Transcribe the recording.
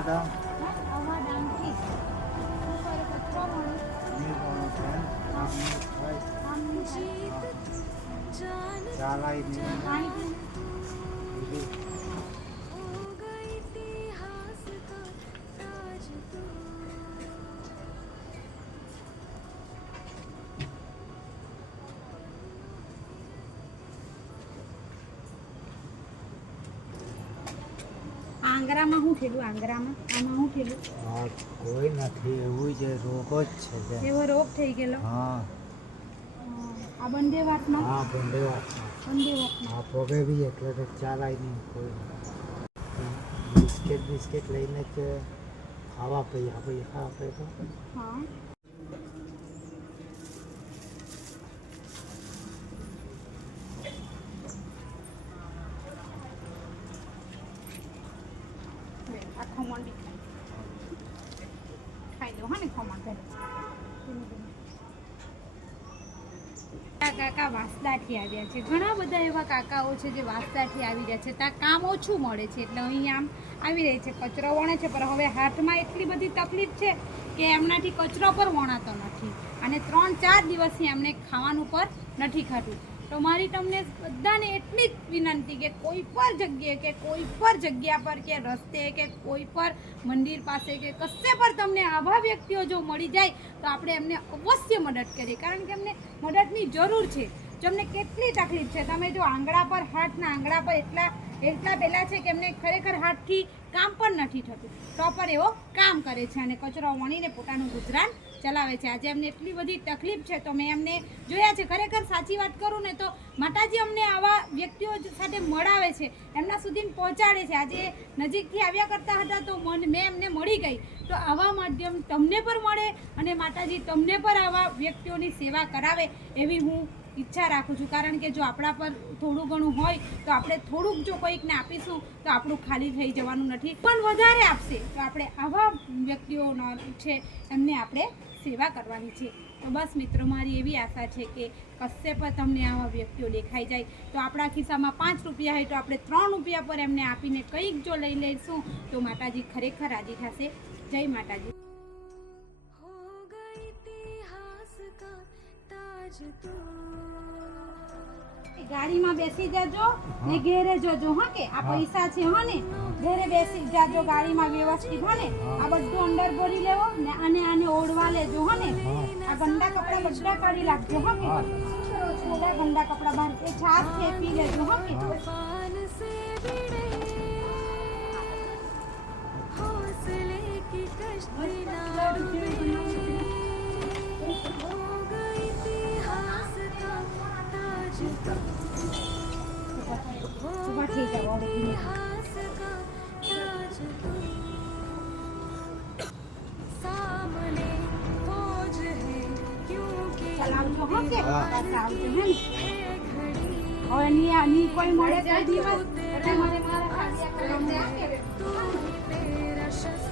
આવાડા આવા ડાંગથી ઉપર કચરો મળે ની પણ છે આમની થાય આમની ચાલાઈ ની પાણી બીજું આંગરામાં શું થયેલું આંગરામાં આમાં શું થયેલું હા કોઈ નથી એવું જ રોગ જ છે કે એવો રોગ થઈ ગયેલો હા આ બંને વાતમાં હા બંને વાતમાં આ પગે બી એટલે તો ચાલાય નહીં કોઈ બિસ્કિટ લઈને જ ખાવા પૈસા આપે તો હા આ ખમણ બી ખાઈ લો હા ને ખમણ કરી કાકા વાંસદાથી આવ્યા છે ઘણા બધા એવા કાકાઓ છે જે વાંસદાથી આવી રહ્યા છે ત્યાં કામ ઓછું મળે છે એટલે અહીં આમ આવી રહી છે કચરો વણે છે પણ હવે હાથમાં એટલી બધી તકલીફ છે કે એમનાથી કચરો પર વણાતો નથી અને 3-4 દિવસથી એમને ખાવાનું પર નથી ખાતું તો મારી તમને બધાને એટલી જ વિનંતી કે કોઈ પણ જગ્યા પર કે રસ્તે કે કોઈ પણ મંદિર પાસે કે કશે પર તમને આવા વ્યક્તિઓ જો મળી જાય તો આપણે એમને અવશ્ય મદદ કરીએ કારણ કે એમને મદદની જરૂર છે તમને કેટલી તકલીફ છે તમે જો આંગળા પર હાથના આંગળા પર એટલા પહેલાં છે કે એમને ખરેખર હાથથી કામ પણ નથી થતું તો પર એવો કામ કરે છે અને કચરો વણીને પોતાનું ગુજરાન ચલાવે છે આજે એમને એટલી બધી તકલીફ છે તો મેં એમને જોયા છે ખરેખર સાચી વાત કરું ને તો માતાજી અમને આવા વ્યક્તિઓ સાથે મળાવે છે એમના સુધી પહોંચાડે છે આજે નજીકથી આવ્યા કરતા હતા તો મેં એમને મળી ગઈ તો આવા માધ્યમ તમને પણ મળે અને માતાજી તમને પણ આવા વ્યક્તિઓની સેવા કરાવે એવી હું ઈચ્છા રાખું છું કારણ કે જો આપણા પર થોડું ઘણું હોય તો આપણે થોડુંક જો કોઈકને આપીશું તો આપણું ખાલી થઈ જવાનું નથી પણ વધારે આપશે તો આપણે આવા વ્યક્તિઓનો છે એમને આપણે સેવા કરવાની છે તો બસ મિત્રો મારી એવી આશા છે કે કશે પર તમને આવા વ્યક્તિઓ દેખાઈ જાય તો આપણા ખિસ્સામાં 5 રૂપિયા હોય તો આપણે 3 રૂપિયા પર એમને આપીને કંઈક જો લઈ લઈશું તો માતાજી ખરેખર રાજી થશે જય માતાજી ગાડીમાં બેસી જાજો ને ઘેરે જજો હા કે આ પૈસા છે હા ને ઘેરે બેસી જાજો ગાડીમાં વ્યવસ્થિત હા ને આ બધું અંદર ભરી લેવો ને આને ઓઢવા લેજો હા ને આ ગંદા કપડા બધા કાઢી રાખજો હા કે થોડા ગંદા કપડા બહાર એ છાશ છે પી લેજો હા કે सुबह ठीक है और चलावજો હા કે ચલાવજો હે હવે ની કોઈ મળે કોઈ દિવસ એટલે મને મારા ખાસિયા કરવા દે